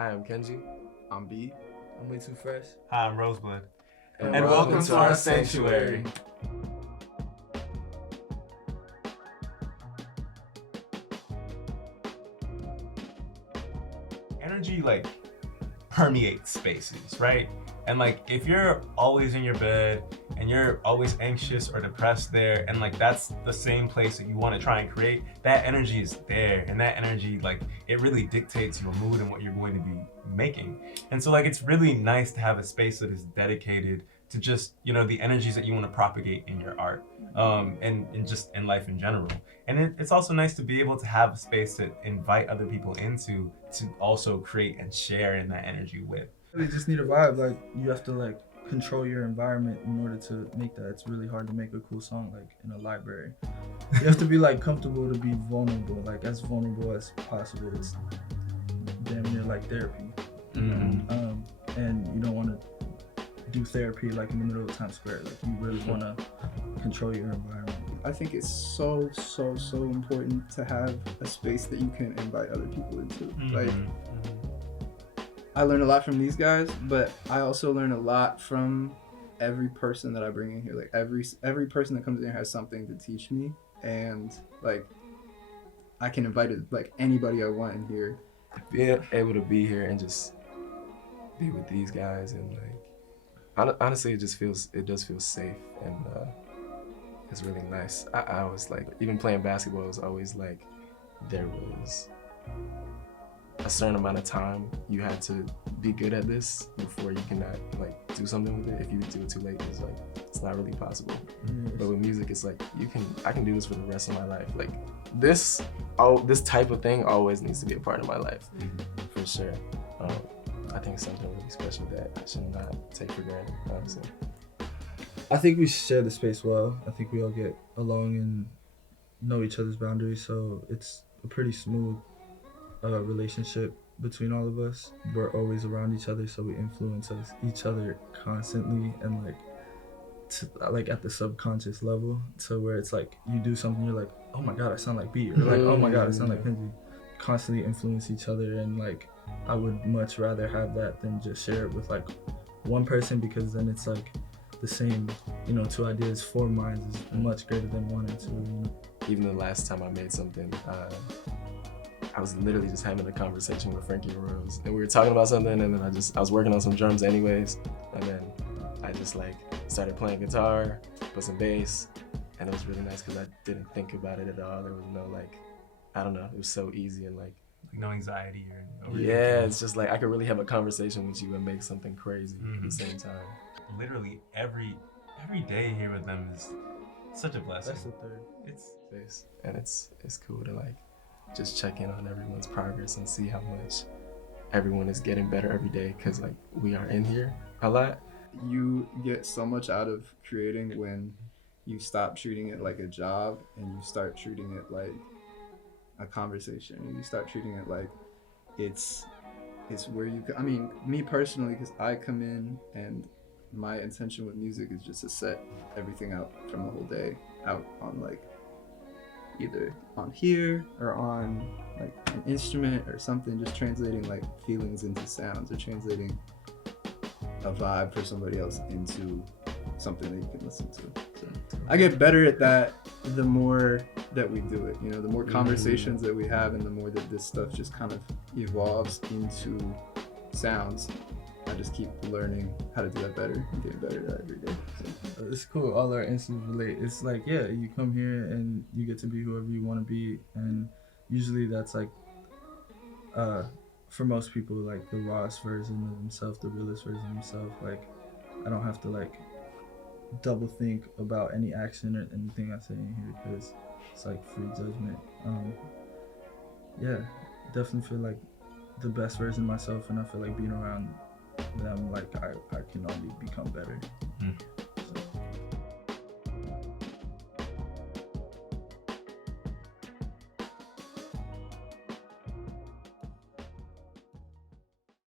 Hi, I'm Kenji. I'm B. I'm waytoofresh. Hi, I'm Roseblood. And welcome to our Sanctuary. Energy permeates spaces, right? And if you're always in your bed and you're always anxious or depressed there, and that's the same place that you want to try and create, that energy is there, and that energy it really dictates your mood and what you're going to be making. And so it's really nice to have a space that is dedicated to just the energies that you want to propagate in your art, and just in life in general. And it's also nice to be able to have a space to invite other people into, to also create and share in that energy with. You just need a vibe. You have to control your environment in order to make that. It's really hard to make a cool song in a library. You have to be comfortable to be vulnerable, as vulnerable as possible. It's damn near like therapy. Mm-hmm. And you don't want to do therapy in the middle of Times Square. You really want to control your environment. I think it's so important to have a space that you can invite other people into. Mm-hmm. I learn a lot from these guys, but I also learn a lot from every person that I bring in here. Every person that comes in here has something to teach me, and I can invite anybody I want in here. Being able to be here and just be with these guys, and honestly, it does feel safe, and it's really nice. I was even playing basketball, it was always there was a certain amount of time you had to be good at this before you can do something with it. If you do it too late, it's not really possible. But with music, it's I can do this for the rest of my life. This type of thing always needs to be a part of my life, for sure. I think it's something really special that I should not take for granted, honestly. I think we share the space well. I think we all get along and know each other's boundaries, so it's a pretty smooth relationship between all of us. We're always around each other, so we influence each other constantly, and at the subconscious level, to where it's you do something, you're oh my god, I sound like B, or oh my god, I sound like Kenji. Constantly influence each other, and I would much rather have that than just share it with one person, because then it's the same, two ideas, four minds is much greater than one or two. Even the last time I made something, I was literally just having a conversation with Frankie and Rose, and we were talking about something, and then I was working on some drums anyways, and then I just started playing guitar, put some bass, and it was really nice because I didn't think about it at all. There was no I don't know, it was so easy, and no anxiety or yeah, it's just I could really have a conversation with you and make something crazy at the same time. Literally every day here with them is such a blessing. That's the third. It's cool to just check in on everyone's progress and see how much everyone is getting better every day, because we are in here a lot. You get so much out of creating when you stop treating it like a job and you start treating it like a conversation. You start treating it it's where you, me personally, because I come in and my intention with music is just to set everything out from the whole day out on either on here or on an instrument or something, just translating feelings into sounds, or translating a vibe for somebody else into something that you can listen to. So I get better at that the more that we do it, the more conversations that we have, and the more that this stuff just kind of evolves into sounds. I just keep learning how to do that better and getting better at it every day. So. It's cool. All our instruments relate. It's you come here and you get to be whoever you want to be, and usually that's for most people the rawest version of themselves, the realest version of themselves. I don't have to double think about any action or anything I say in here, because it's free judgment. Definitely feel the best version of myself, and I feel being around them, I can only become better.